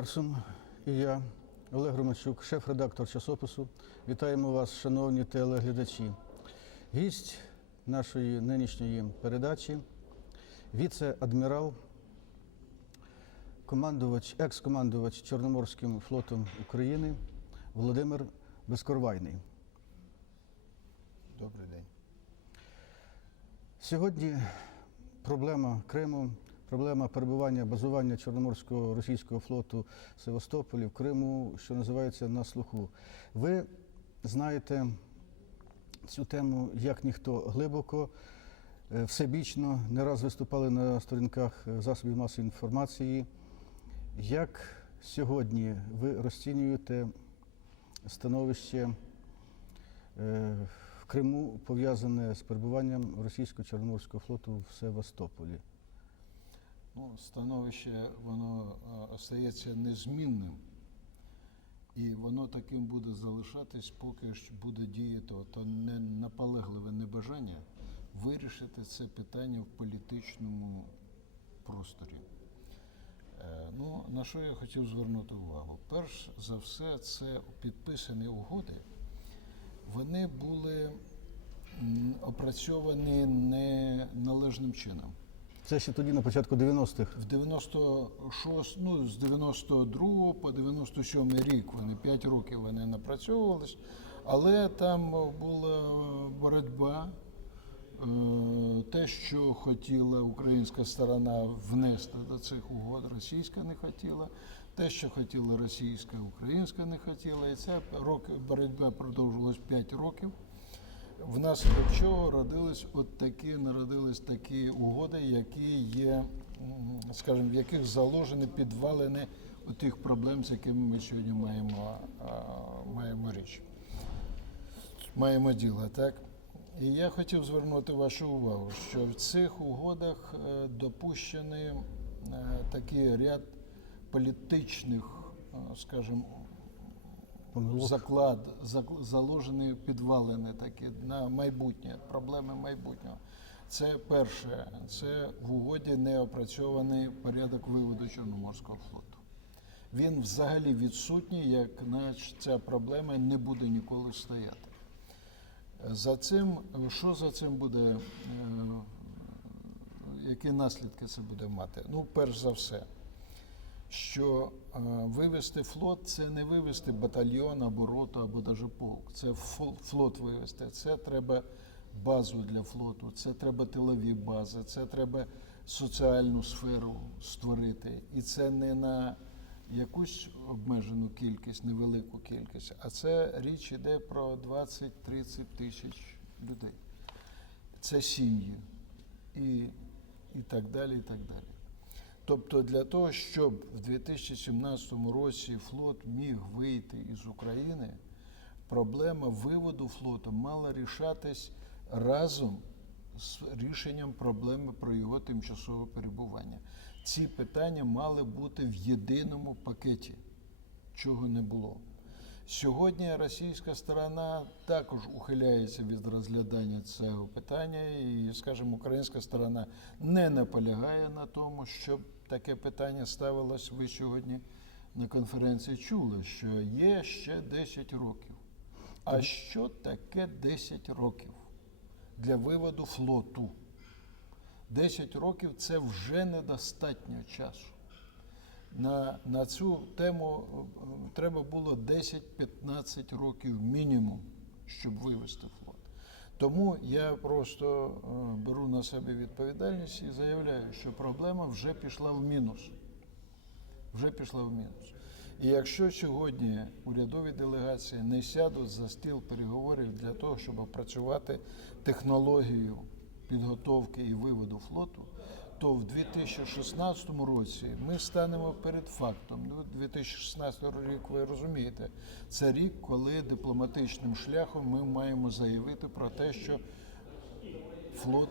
Універсум і я, Олег Романчук, шеф-редактор часопису. Вітаємо вас, шановні телеглядачі. Гість нашої нинішньої передачі віце-адмірал, командувач, екс-командувач Чорноморським флотом України Володимир Безкорвайний. Добрий день. Сьогодні проблема Криму, проблема перебування, базування Чорноморського російського флоту в Севастополі, в Криму, що називається на слуху. Ви знаєте цю тему як ніхто глибоко, е, всебічно, не раз виступали на сторінках засобів масової інформації. Як сьогодні ви розцінюєте становище е, в Криму пов'язане з перебуванням російсько-чорноморського флоту в Севастополі. Ну, становище воно е, остається незмінним, і воно таким буде залишатись, поки буде діяти то не наполегливе небажання вирішити це питання в політичному просторі. Е, Ну, на що я хотів звернути увагу? Перш за все, це підписані угоди. Вони були опрацьовані не належним чином. Це ще тоді на початку 90-х. В 96, ну, з 92 по 97 рік вони 5 років вони напрацьовувались, але там була боротьба. Е, Те, що хотіла українська сторона внести до цих угод, російська не хотіла. Те, що хотіла російська, українська не хотіла. І ця рок, боротьба продовжилась 5 років. Внаслідок чого родились от такі, народились такі угоди, які є, скажімо, в яких заложені підвалини тих проблем, з якими ми сьогодні маємо, маємо річ. Маємо діло, так? І я хотів звернути вашу увагу, що в цих угодах е, допущений е, такий ряд політичних, е, скажімо, Помилок. заклад, зак- заложені підвалини такі на майбутнє, проблеми майбутнього. Це перше, це в угоді не опрацьований порядок виводу Чорноморського флоту. Він взагалі відсутній, як наче ця проблема не буде ніколи стояти. За цим, що за цим буде, е, які наслідки це буде мати? Ну, перш за все, що е, вивести флот це не вивести батальйон або роту, або навіть полк. Це фл- флот вивести. Це треба базу для флоту, це треба тилові бази, це треба соціальну сферу створити. І це не на якусь обмежену кількість, невелику кількість, а це річ іде про 20-30 тисяч людей. Це сім'ї і, і так далі. і так далі. Тобто для того, щоб в 2017 році флот міг вийти із України, проблема виводу флоту мала рішатись разом з рішенням проблеми про його тимчасове перебування. Ці питання мали бути в єдиному пакеті, чого не було. Сьогодні російська сторона також ухиляється від розглядання цього питання, і, скажімо, українська сторона не наполягає на тому, щоб таке питання ставилось. Ви сьогодні на конференції чули, що є ще 10 років. А що таке 10 років для виводу флоту? 10 років це вже недостатньо часу. На, на цю тему е, треба було 10-15 років мінімум, щоб вивести флот. Тому я просто е, беру на себе відповідальність і заявляю, що проблема вже пішла в мінус. Вже пішла в мінус. І якщо сьогодні урядові делегації не сядуть за стіл переговорів для того, щоб опрацювати технологію підготовки і виводу флоту, то в 2016 році ми станемо перед фактом. Ну, 2016 рік, ви розумієте, це рік, коли дипломатичним шляхом ми маємо заявити про те, що флот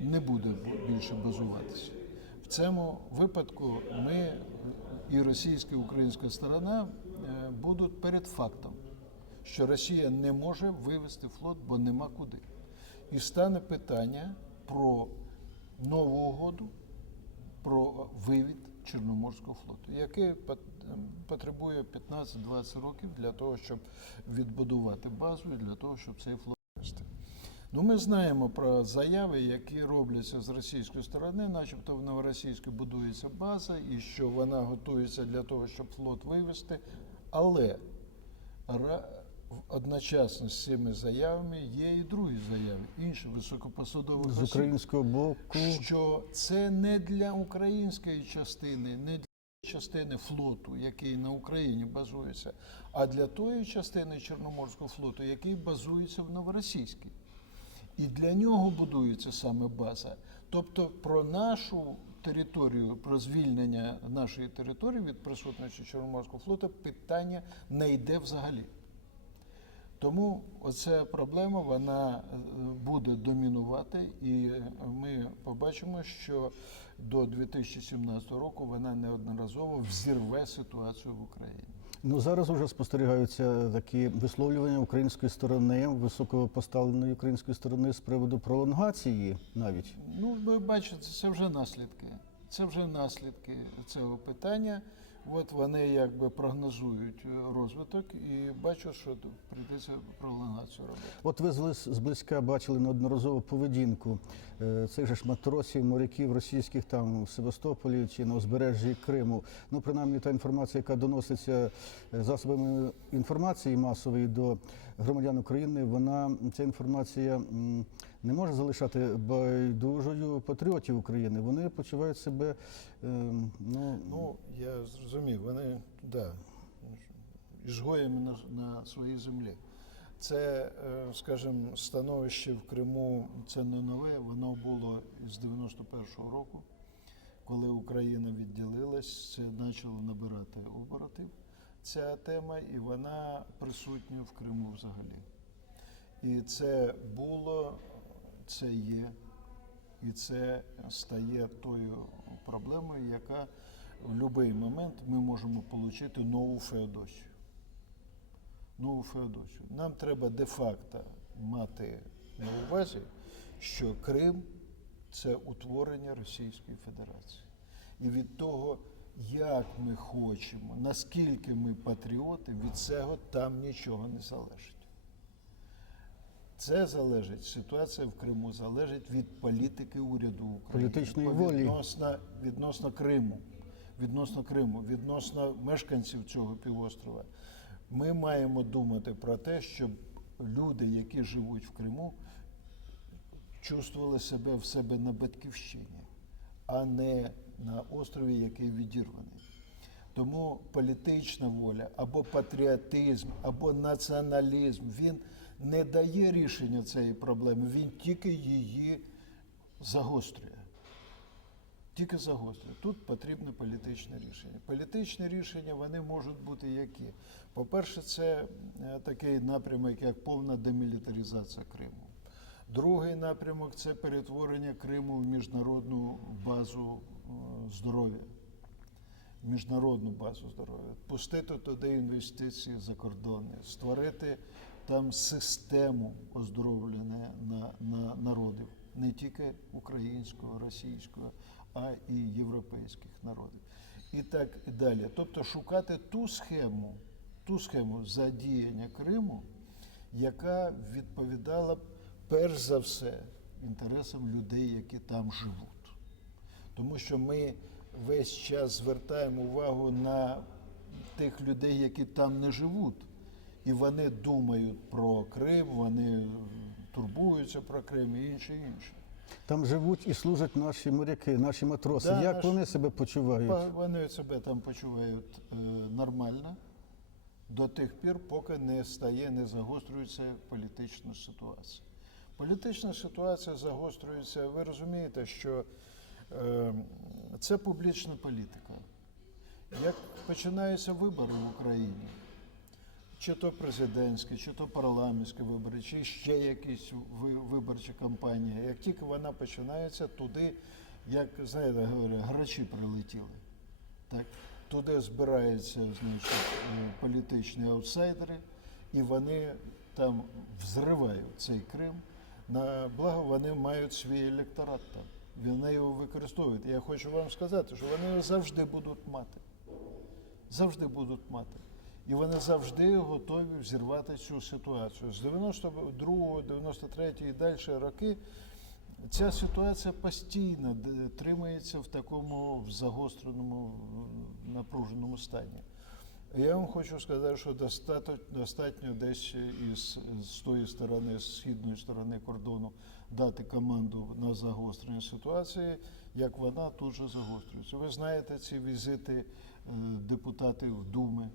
не буде більше базуватися. В цьому випадку ми і російська, і українська сторона е, будуть перед фактом, що Росія не може вивести флот, бо нема куди. І стане питання про нову угоду, про вивід Чорноморського флоту, який ем, потребує 15-20 років для того, щоб відбудувати базу і для того, щоб цей флот вести. Ну, ми знаємо про заяви, які робляться з російської сторони, начебто в Новоросійську будується база, і що вона готується для того, щоб флот вивести. Але одночасно з цими заявами є і другі заяви, інші високопосадових З українського боку що це не для української частини, не для частини флоту, який на Україні базується, а для тої частини Чорноморського флоту, який базується в Новоросійській. І для нього будується саме база. Тобто про нашу територію, про звільнення нашої території від присутності Чорноморського флоту питання не йде взагалі. Тому оця проблема вона е, буде домінувати, і ми побачимо, що до 2017 року вона неодноразово взірве ситуацію в Україні. Ну зараз вже спостерігаються такі висловлювання української сторони, високопоставленої української сторони з приводу пролонгації навіть. Ну, ви бачите, це вже наслідки. Це вже наслідки цього питання. От вони якби прогнозують е, розвиток і бачу, що прийдеться пролонгацію робити. От ви зблизька бачили неодноразово поведінку е, цих же ж матросів, моряків російських там в Севастополі чи на узбережжі Криму. Ну, принаймні, та інформація, яка доноситься е, засобами інформації масової до громадян України, вона ця інформація не може залишати байдужою патріотів України. Вони почувають себе е, ну, Ну, я зрозумів, вони да, ізгоями на, на своїй землі. Це, е, скажімо, становище в Криму це не нове, воно було з 91-го року, коли Україна відділилась, це почало набирати оборотів ця тема, і вона присутня в Криму взагалі. І це було, це є, і це стає тою проблемою, яка в будь-який момент ми можемо отримати нову Феодосію. Нову Феодосію. Нам треба де-факто мати на увазі, що Крим це утворення Російської Федерації. І від того, як ми хочемо, наскільки ми патріоти, від цього там нічого не залежить. Це залежить, ситуація в Криму залежить від політики уряду України. Політичної волі. Відносно, відносно Криму, відносно Криму, відносно мешканців цього півострова. Ми маємо думати про те, щоб люди, які живуть в Криму, чувствували себе в себе на батьківщині, а не на острові, який відірваний. Тому політична воля або патріотизм, або націоналізм він не дає рішення цієї проблеми, він тільки її загострює. Тільки загострює. Тут потрібне політичне рішення. Політичні рішення вони можуть бути які. По-перше, це е, такий напрямок, як повна демілітаризація Криму. Другий напрямок це перетворення Криму в міжнародну базу е, здоров'я міжнародну базу здоров'я, пустити туди інвестиції закордонні, створити там систему оздоровлення на, на народів, не тільки українського, російського, а і європейських народів. І так і далі. Тобто шукати ту схему, ту схему задіяння Криму, яка відповідала б перш за все інтересам людей, які там живуть. Тому що ми весь час звертаємо увагу на тих людей, які там не живуть. І вони думають про Крим, вони турбуються про Крим і інше інше. там живуть і служать наші моряки, наші матроси. Да, Як наші- вони себе почувають? Вони себе там почувають е, нормально до тих пір, поки не стає, не загострюється політична ситуація. Політична ситуація загострюється. Ви розумієте, що е, це публічна політика. Як починаються вибори в Україні, чи то президентські, чи то парламентські вибори, чи ще якісь виборчі кампанії. Як тільки вона починається, туди, як знаєте, говорю, грачі прилетіли. Так? Туди збираються значить, е, політичні аутсайдери, і вони там взривають цей Крим. На благо вони мають свій електорат там. вони його використовують. Я хочу вам сказати, що вони його завжди будуть мати. Завжди будуть мати. І вони завжди готові взірвати цю ситуацію. З 92, 93 і далі роки ця ситуація постійно тримається в такому загостреному, напруженому стані. Я вам хочу сказати, що достатньо, достатньо десь із з тої сторони, з східної сторони кордону, дати команду на загострення ситуації, як вона тут же загострюється. Ви знаєте ці візити е, депутатів Думи,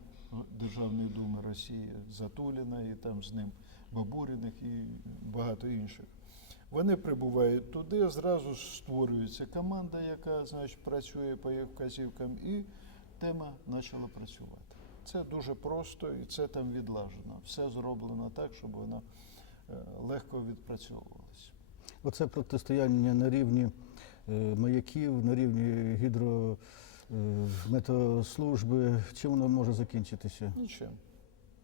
Державної думи Росії, Затуліна і там з ним Бабуріних і багато інших. Вони прибувають туди, зразу створюється команда, яка значить, працює по їх вказівкам, і тема почала працювати. Це дуже просто і це там відлажено. Все зроблено так, щоб вона е, легко відпрацьовувалася. Оце протистояння на рівні е, маяків, на рівні гідро метеослужби. Чим воно може закінчитися? Нічим.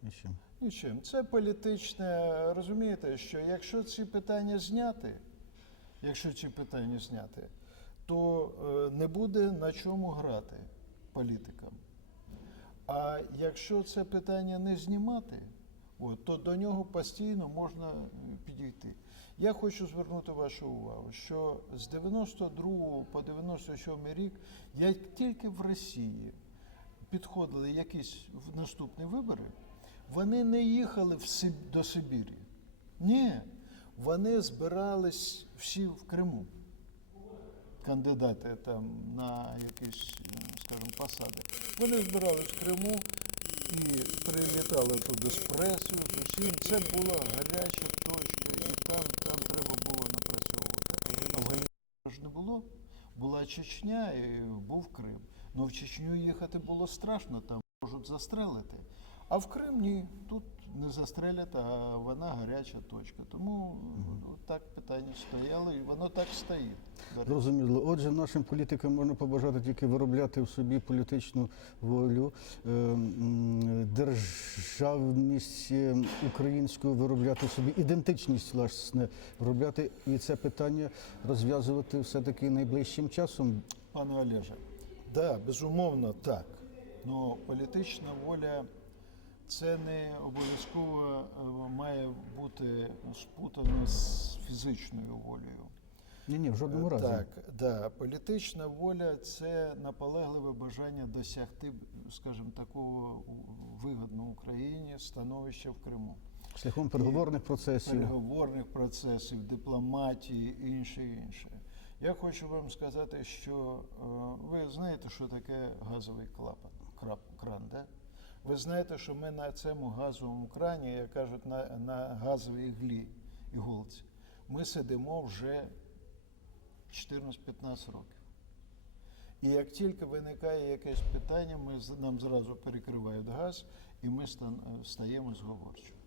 Нічим. Нічим. Це політичне, розумієте, що якщо ці питання зняти, якщо ці питання зняти, то е, не буде на чому грати політикам. А якщо це питання не знімати, от, то до нього постійно можна е, підійти. Я хочу звернути вашу увагу, що з 92 по 97 рік, як тільки в Росії підходили якісь наступні вибори, вони не їхали в Сиб- до Сибірі. Ні, вони збирались всі в Криму. Кандидати там на якісь, скажімо, посади. Вони збирались в Криму і прилітали туди з пресою, з усім. Це була гаряча точка, і там, там треба було напрацьовувати. Афганістану ж не було. Була Чечня і був Крим. Ну в Чечню їхати було страшно, там можуть застрелити. А в Крим ні, тут не застрелять, а вона гаряча точка. Тому ну, так питання стояло, і воно так стоїть. Зрозуміло. Отже, нашим політикам можна побажати тільки виробляти в собі політичну волю, е, державність е, українську виробляти в собі, ідентичність власне виробляти, і це питання розв'язувати все-таки найближчим часом. Пане Олеже, да, безумовно, так. Но політична воля це не обов'язково е, має бути спутано з фізичною волею. Ні, ні, в жодному разі. Так, да. політична воля це наполегливе бажання досягти, скажімо, такого вигодного Україні становища в Криму. Шляхом переговорних процесів. переговорних процесів, дипломатії і інше інше. Я хочу вам сказати, що е, ви знаєте, що таке газовий клапан, кран, да? Ви знаєте, що ми на цьому газовому крані, як кажуть, на, на газовій іглі, іголці, ми сидимо вже 14-15 років. І як тільки виникає якесь питання, ми, нам зразу перекривають газ, і ми стаємо зговорчими.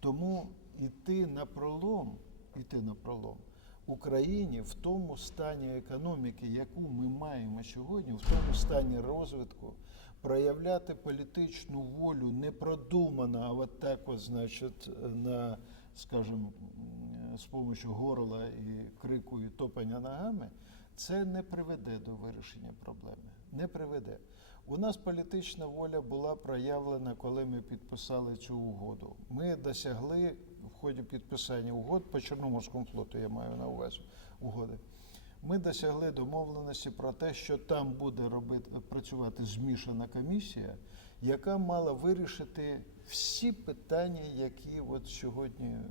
Тому йти на пролом, йти на пролом Україні в тому стані економіки, яку ми маємо сьогодні, в тому стані розвитку, проявляти політичну волю не продумано, а от так, от, значить, на, скажімо, з допомогою горла і крику і топання ногами, це не приведе до вирішення проблеми. Не приведе. У нас політична воля була проявлена, коли ми підписали цю угоду. Ми досягли в ході підписання угод по Чорноморському флоту, я маю на увазі угоди. Ми досягли домовленості про те, що там буде робити, працювати змішана комісія, яка мала вирішити всі питання, які от сьогодні е,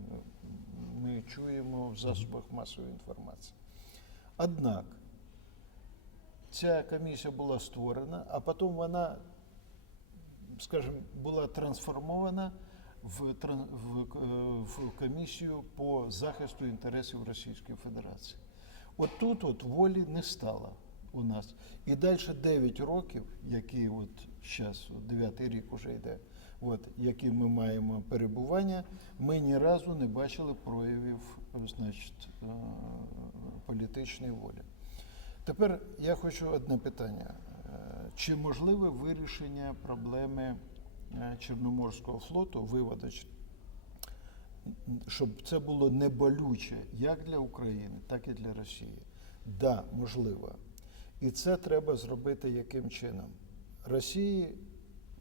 ми чуємо в засобах масової інформації. Однак ця комісія була створена, а потім вона, скажімо, була трансформована в, в, е, в комісію по захисту інтересів Російської Федерації. От тут от волі не стало у нас. І далі 9 років, які от зараз, 9 рік вже йде, от, які ми маємо перебування, ми ні разу не бачили проявів значить, е, політичної волі. Тепер я хочу одне питання. Е, Чи можливе вирішення проблеми е, Чорноморського флоту, виводу, ч- щоб це було не болюче як для України, так і для Росії? Да, можливо. І це треба зробити яким чином? Росії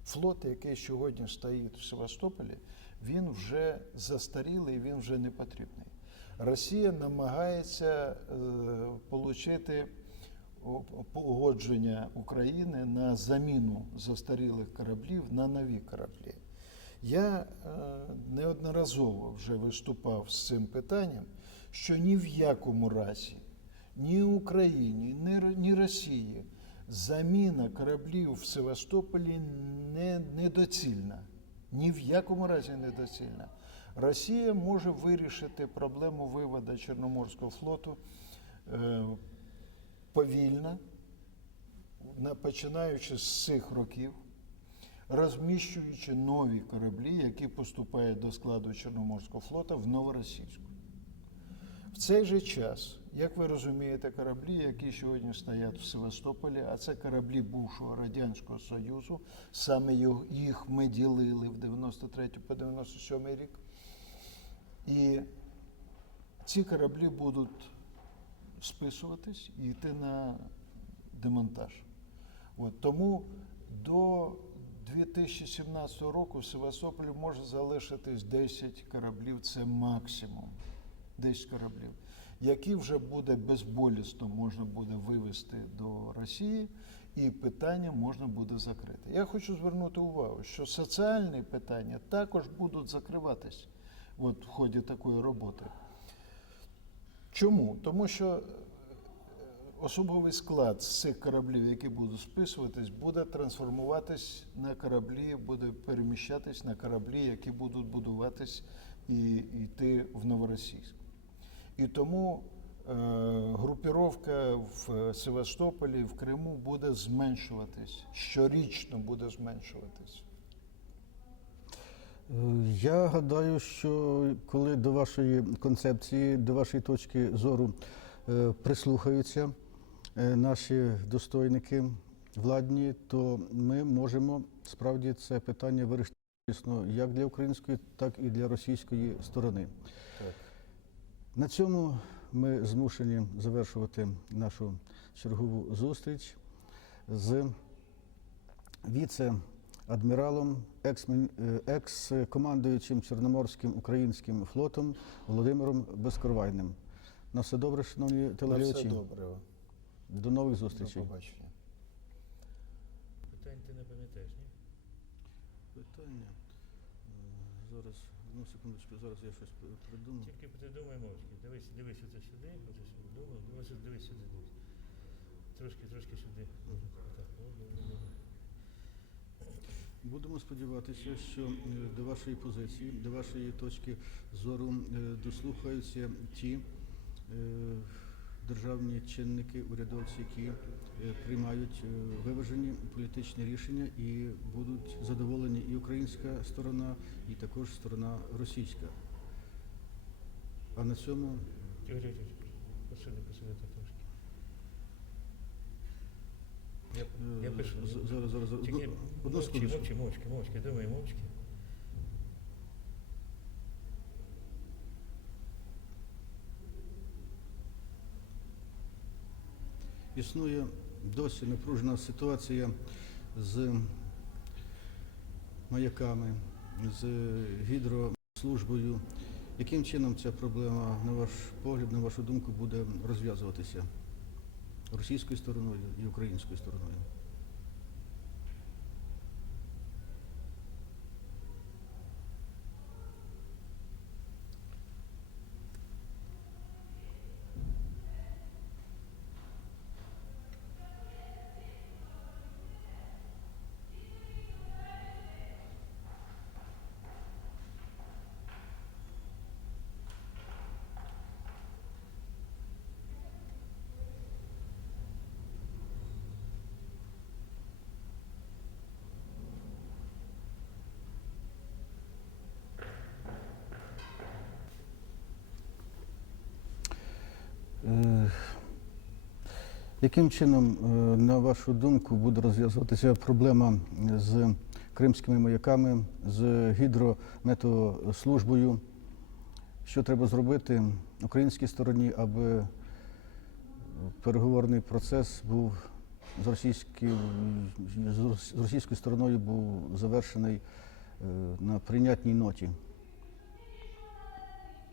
флот, який сьогодні стоїть в Севастополі, він вже застарілий, він вже не потрібний. Росія намагається е, отримати погодження України на заміну застарілих кораблів на нові кораблі. Я е, неодноразово вже виступав з цим питанням, що ні в якому разі ні Україні, ні, Росії заміна кораблів в Севастополі не, недоцільна. Ні в якому разі недоцільна. Росія може вирішити проблему виводу Чорноморського флоту е, повільно, починаючи з цих років, розміщуючи нові кораблі, які поступають до складу Чорноморського флота в Новоросійську. В цей же час, як ви розумієте, кораблі, які сьогодні стоять в Севастополі, а це кораблі бувшого Радянського Союзу, саме їх ми ділили в 93 по 97 рік. І ці кораблі будуть списуватись і йти на демонтаж. От, тому до 2017 року в Севастополі може залишитись 10 кораблів, це максимум. 10 кораблів, які вже буде безболісно можна буде вивезти до Росії, і питання можна буде закрити. Я хочу звернути увагу, що соціальні питання також будуть закриватись от, в ході такої роботи. Чому? Тому що особовий склад з цих кораблів, які будуть списуватись, буде трансформуватись на кораблі, буде переміщатись на кораблі, які будуть будуватись і йти в Новоросійськ. І тому е, групіровка в Севастополі, в Криму буде зменшуватись, щорічно буде зменшуватись. Е, Я гадаю, що коли до вашої концепції, до вашої точки зору е, прислухаються наші достойники владні, то ми можемо справді це питання вирішити корисно як для української, так і для російської сторони. Так. На цьому ми змушені завершувати нашу чергову зустріч з віце-адміралом, е, екс-командуючим Чорноморським українським флотом Володимиром Безкорвайним. На все добре, шановні На все добре. До нових До зустрічей. побачення. Питань ти не пам'ятаєш, ні? Питання. Е, Зараз, одну секундочку, зараз я щось придумаю. Тільки ти думай мовчки. Дивись, дивись оце сюди, оце сюди. Думай, дивись, дивись сюди, дивись. Трошки, трошки сюди. Так. Будемо сподіватися, що е, до вашої позиції, до вашої точки зору е, дослухаються ті е, державні чинники, урядовці, які е, приймають е, виважені політичні рішення і будуть задоволені і українська сторона, і також сторона російська. А на цьому трошки. Я, я е, пишу. зараз, зараз, зараз. Одну- мовчи, секундочку. мовчки, мовчки, думай мовчки. Існує досі напружена ситуація з маяками, з гідрослужбою. Яким чином ця проблема, на ваш погляд, на вашу думку, буде розв'язуватися російською стороною і українською стороною? Яким чином, е, на вашу думку, буде розв'язуватися проблема з кримськими маяками, з гідрометеослужбою? Що треба зробити українській стороні, аби переговорний процес був з, російським, з російською стороною був завершений е, на прийнятній ноті.